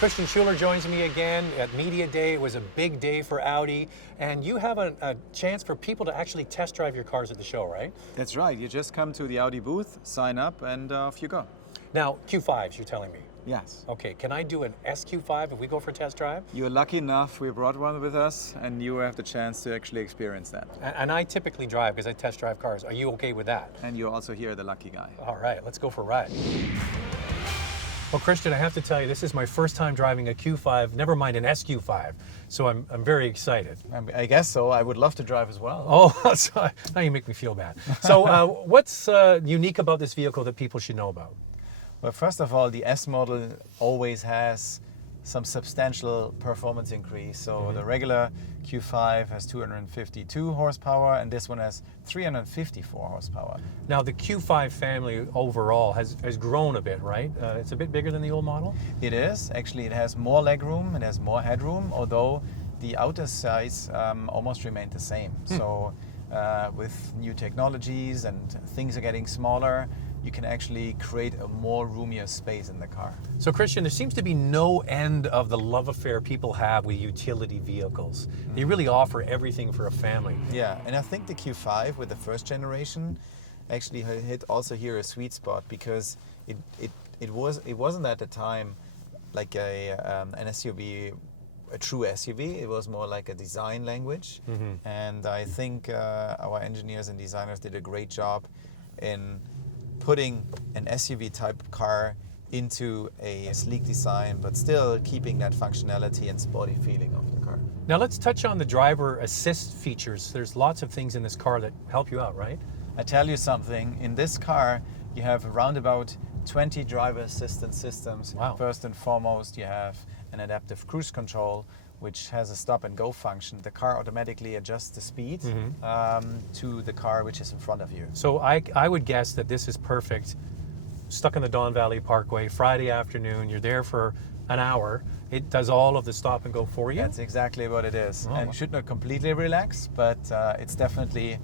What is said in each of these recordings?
Christian Schueller joins me again at Media Day. It was a big day for Audi, and you have a chance for people to actually test drive your cars at the show, right? That's right. You just come to the Audi booth, sign up, and off you go. Now, Q5s, you're telling me. Yes. Okay, can I do an SQ5 if we go for a test drive? You're lucky enough, we brought one with us, and you have the chance to actually experience that. And I typically drive because I test drive cars. Are you okay with that? And you're also here the lucky guy. All right, let's go for a ride. Well, Christian, I have to tell you, this is my first time driving a Q5, never mind an SQ5. So I'm very excited. I guess so. I would love to drive as well. Oh, so now you make me feel bad. So what's unique about this vehicle that people should know about? Well, first of all, the S model always has some substantial performance increase. So the regular Q5 has 252 horsepower, and this one has 354 horsepower. Now, the Q5 family overall has grown a bit, right? It's a bit bigger than the old model? It is. Actually, it has more legroom, it has more headroom, although the outer size almost remained the same. So with new technologies and things are getting smaller, you can actually create a more roomier space in the car. So Christian, there seems to be no end of the love affair people have with utility vehicles. They really offer everything for a family. Yeah, and I think the Q5 with the first generation actually hit also here a sweet spot, because it wasn't at the time like an SUV, a true SUV. It was more like a design language. And I think our engineers and designers did a great job in putting an SUV type car into a sleek design, but still keeping that functionality and sporty feeling of the car. Now let's touch on the driver assist features. There's lots of things in this car that help you out, right? I tell you something, in this car you have around about 20 driver assistance systems. Wow. First and foremost, you have an adaptive cruise control, which has a stop and go function. The car automatically adjusts the speed to the car which is in front of you. So I would guess that this is perfect. Stuck in the Don Valley Parkway, Friday afternoon, you're there for an hour. It does all of the stop and go for you? That's exactly what it is. Oh. And you should not completely relax, but it's definitely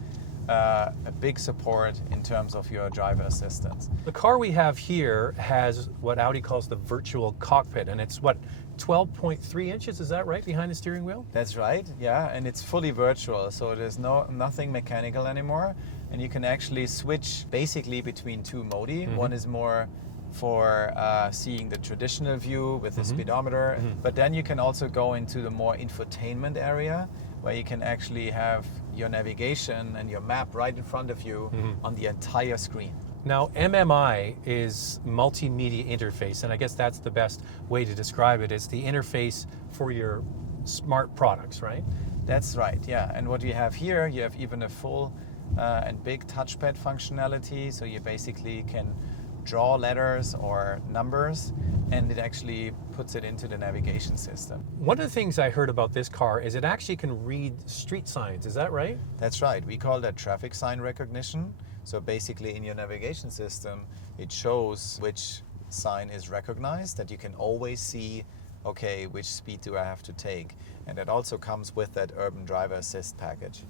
a big support in terms of your driver assistance. The car we have here has what Audi calls the virtual cockpit, and it's what, 12.3 inches, is that right, behind the steering wheel? That's right, yeah, and it's fully virtual, so there's nothing mechanical anymore, and you can actually switch basically between two modi. One is more for seeing the traditional view with the speedometer, but then you can also go into the more infotainment area, where you can actually have your navigation and your map right in front of you on the entire screen. Now, MMI is multimedia interface, and I guess that's the best way to describe it. It's the interface for your smart products, right? That's right, yeah. And what you have here, you have even a full and big touchpad functionality, so you basically can draw letters or numbers, and it actually puts it into the navigation system. One of the things I heard about this car is it actually can read street signs, is that right? That's right, we call that traffic sign recognition. So basically in your navigation system, it shows which sign is recognized, that you can always see, okay, which speed do I have to take? And that also comes with that urban driver assist package.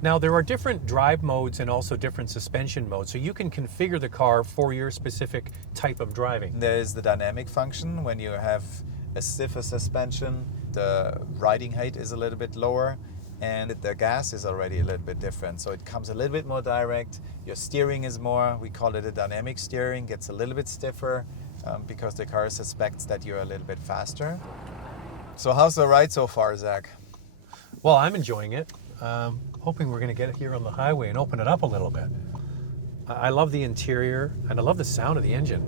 Now there are different drive modes and also different suspension modes, so you can configure the car for your specific type of driving. There's the dynamic function. When you have a stiffer suspension, the riding height is a little bit lower, and the gas is already a little bit different. So it comes a little bit more direct. Your steering is more, we call it a dynamic steering, gets a little bit stiffer because the car suspects that you're a little bit faster. So how's the ride so far, Zach? Well, I'm enjoying it. Hoping we're going to get it here on the highway and open it up a little bit. I love the interior, and I love the sound of the engine.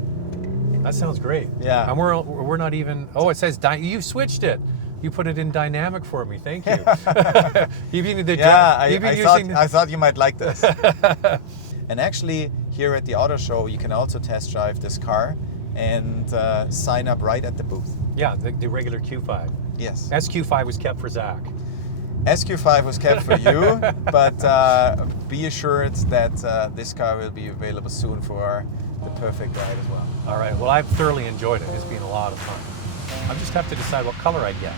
That sounds great. Yeah. And we're not even, oh, it says, you switched it. You put it in dynamic for me, thank you. I thought you might like this. And actually, here at the Autoshow, you can also test drive this car and sign up right at the booth. Yeah, the regular Q5. Yes. SQ5 was kept for Zack. SQ5 was kept for you, but be assured that this car will be available soon for the perfect ride as well. All right, well, I've thoroughly enjoyed it. It's been a lot of fun. I just have to decide what color I get.